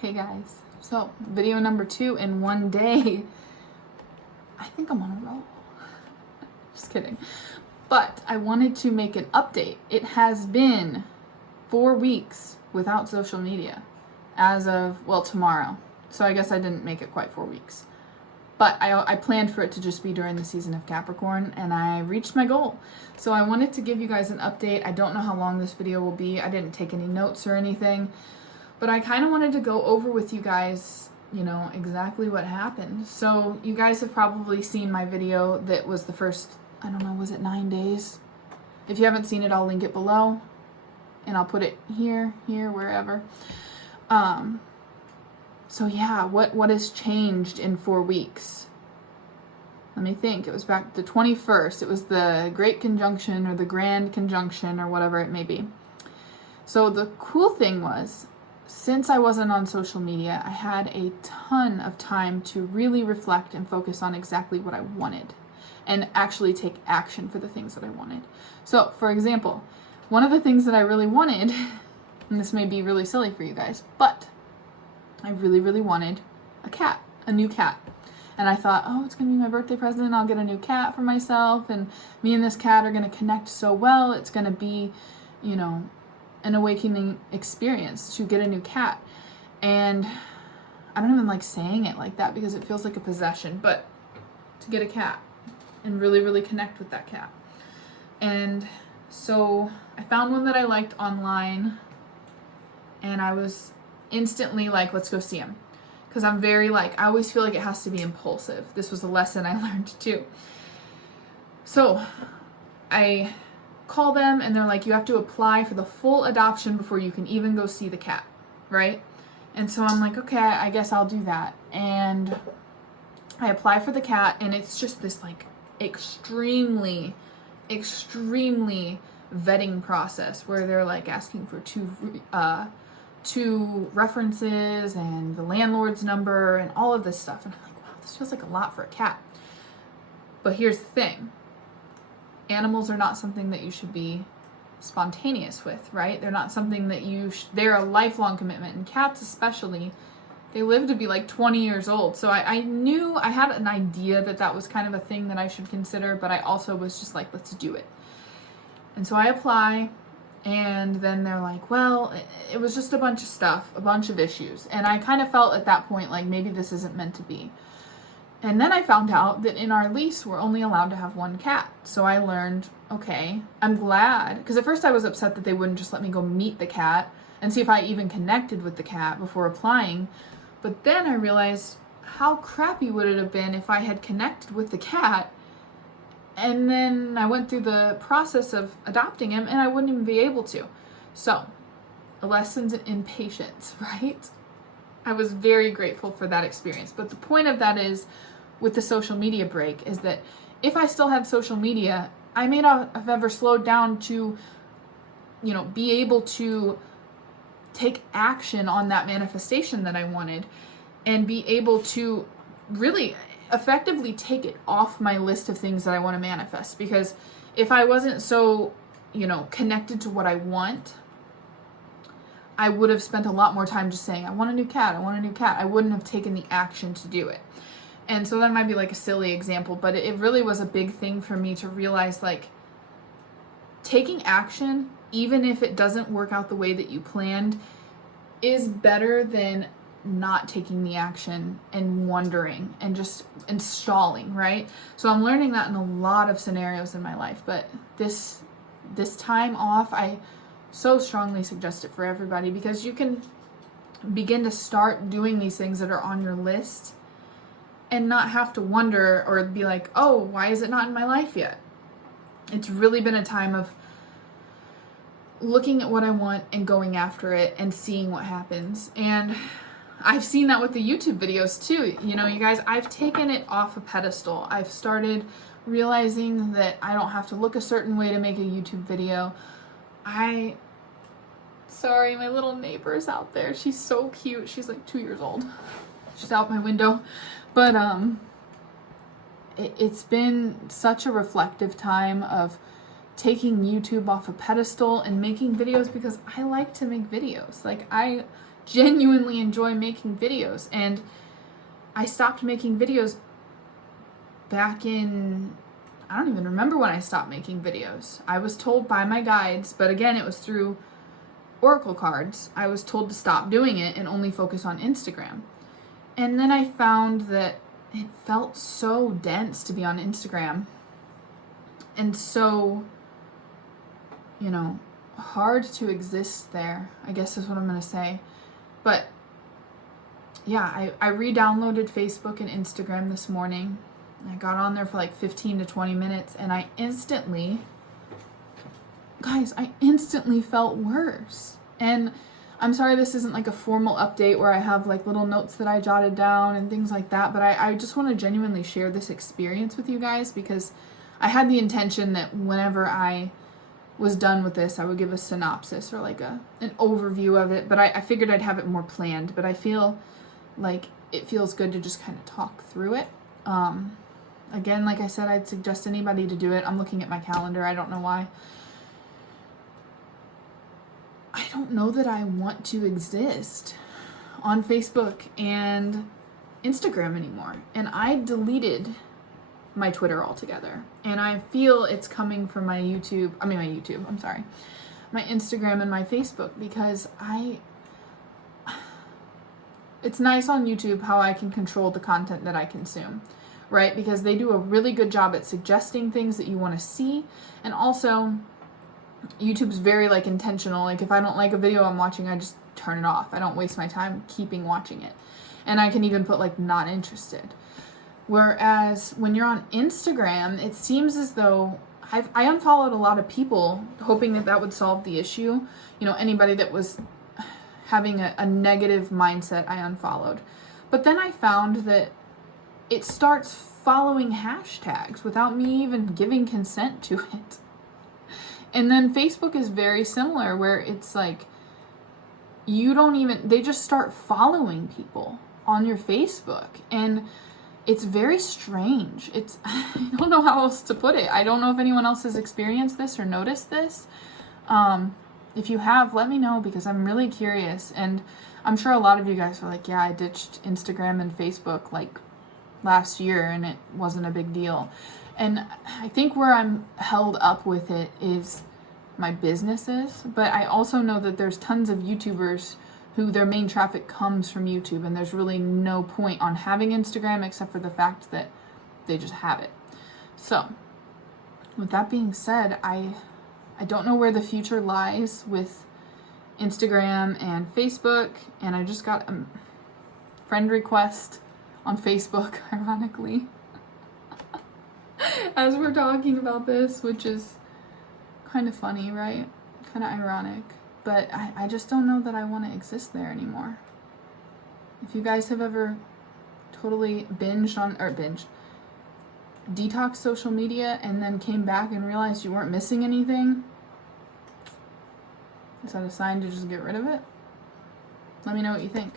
Hey guys, so video number 2 in one day. I think I'm on a roll. Just kidding. But I wanted to make an update. It has been 4 weeks without social media as of, well, tomorrow. So I guess I didn't make it quite 4 weeks. But I planned for it to just be during the season of Capricorn, and I reached my goal. So I wanted to give you guys an update. I don't know how long this video will be. I didn't take any notes or anything. But I kind of wanted to go over with you guys, exactly what happened. So you guys have probably seen my video that was the first, I don't know, was it 9 days? If you haven't seen it, I'll link it below. And I'll put it here, wherever. So yeah, what has changed in 4 weeks? Let me think. It was back the 21st. It was the Great Conjunction or the Grand Conjunction or whatever it may be. So the cool thing was, since I wasn't on social media, I had a ton of time to really reflect and focus on exactly what I wanted and actually take action for the things that I wanted. So, for example, one of the things that I really wanted, and this may be really silly for you guys, but I really, really wanted a new cat. And I thought, oh, it's going to be my birthday present. I'll get a new cat for myself. And me and this cat are going to connect so well. It's going to be, an awakening experience to get a new cat. And I don't even like saying it like that because it feels like a possession, but to get a cat and really, really connect with that cat. And so I found one that I liked online, and I was instantly like, let's go see him. Because I'm very I always feel like it has to be impulsive. This was a lesson I learned too. So I call them and they're like, you have to apply for the full adoption before you can even go see the cat, right? And so I'm like, okay, I guess I'll do that. And I apply for the cat, and it's just this extremely vetting process where they're asking for two references and the landlord's number and all of this stuff. And I'm like, wow, this feels like a lot for a cat. But here's the thing. Animals are not something that you should be spontaneous with, right? They're not something that they're a lifelong commitment. And cats especially, they live to be 20 years old. So I knew, I had an idea that was kind of a thing that I should consider, but I also was just like, let's do it. And so I apply, and then they're like, well, it was just a bunch of stuff, a bunch of issues. And I kind of felt at that point like maybe this isn't meant to be. And then I found out that in our lease, we're only allowed to have one cat. So I learned, okay, I'm glad. Because at first I was upset that they wouldn't just let me go meet the cat and see if I even connected with the cat before applying. But then I realized, how crappy would it have been if I had connected with the cat and then I went through the process of adopting him and I wouldn't even be able to. So, lessons in patience, right? I was very grateful for that experience. But the point of that is, with the social media break, is that if I still had social media, I may not have ever slowed down to, be able to take action on that manifestation that I wanted and be able to really effectively take it off my list of things that I want to manifest. Because if I wasn't so, connected to what I want, I would have spent a lot more time just saying, I want a new cat, I want a new cat. I wouldn't have taken the action to do it. And so that might be a silly example, but it really was a big thing for me to realize taking action, even if it doesn't work out the way that you planned, is better than not taking the action and wondering and stalling, right? So I'm learning that in a lot of scenarios in my life, but this time off, I so strongly suggest it for everybody, because you can begin to start doing these things that are on your list and not have to wonder or be like, oh, why is it not in my life yet? It's really been a time of looking at what I want and going after it and seeing what happens. And I've seen that with the YouTube videos too. You guys, I've taken it off a pedestal. I've started realizing that I don't have to look a certain way to make a YouTube video. Sorry, my little neighbor's out there. She's so cute. She's 2 years old. She's out my window. But it's been such a reflective time of taking YouTube off a pedestal and making videos because I like to make videos. I genuinely enjoy making videos. And I stopped making videos back in, I don't even remember when I stopped making videos. I was told by my guides, but again, it was through oracle cards. I was told to stop doing it and only focus on Instagram. And then I found that it felt so dense to be on Instagram and so, you know, hard to exist there, I guess is what I'm going to say. But yeah, I re-downloaded Facebook and Instagram this morning. I got on there for like 15 to 20 minutes and I instantly felt worse. And I'm sorry this isn't like a formal update where I have like little notes that I jotted down and things like that, but I just want to genuinely share this experience with you guys because I had the intention that whenever I was done with this, I would give a synopsis or like an overview of it, but I figured I'd have it more planned, but I feel like it feels good to just kind of talk through it. Again, like I said, I'd suggest anybody to do it. I'm looking at my calendar. I don't know why. I don't know that I want to exist on Facebook and Instagram anymore. And I deleted my Twitter altogether. And I feel it's coming from my Instagram and my Facebook because it's nice on YouTube how I can control the content that I consume, right? Because they do a really good job at suggesting things that you want to see. And also, YouTube's very like intentional. Like if I don't like a video I'm watching, I just turn it off. I don't waste my time keeping watching it. And I can even put like not interested. Whereas when you're on Instagram, it seems as though I unfollowed a lot of people hoping that that would solve the issue. You know, anybody that was having a negative mindset, I unfollowed. But then I found that it starts following hashtags without me even giving consent to it. And then Facebook is very similar where it's like they just start following people on your Facebook. And it's very strange. I don't know how else to put it. I don't know if anyone else has experienced this or noticed this. If you have, let me know because I'm really curious. And I'm sure a lot of you guys are like, yeah, I ditched Instagram and Facebook like last year and it wasn't a big deal. And I think where I'm held up with it is my businesses, but I also know that there's tons of YouTubers who their main traffic comes from YouTube, and there's really no point on having Instagram except for the fact that they just have it. So, with that being said, I don't know where the future lies with Instagram and Facebook, and I just got a friend request on Facebook, ironically, as we're talking about this, which is kind of funny, right? Kind of ironic. But I just don't know that I want to exist there anymore. If you guys have ever totally detoxed social media and then came back and realized you weren't missing anything, is that a sign to just get rid of it? Let me know what you think.